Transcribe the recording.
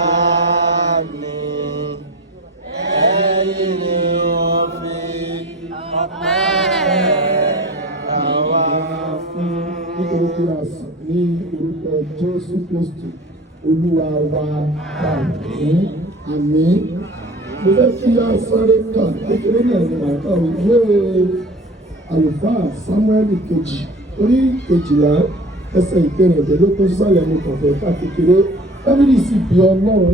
ìgbàanì, ẹ̀yin ni wọ́n fi ọpẹ́ àwa fún. Nítorí pé a sùn ní orúkọ Jésù Kristi, Olúwa wa, àmín. Mo fẹ́ kí a sáré kà kékeré náà ní àká ìwé àlùfáà Sámúẹ́lì kejì orí 12 ẹsẹ̀ 13 sísàlẹ̀ ní kọ̀ọ̀fẹ́ ká kékeré. Dáfídì sì bi Ọlọ́run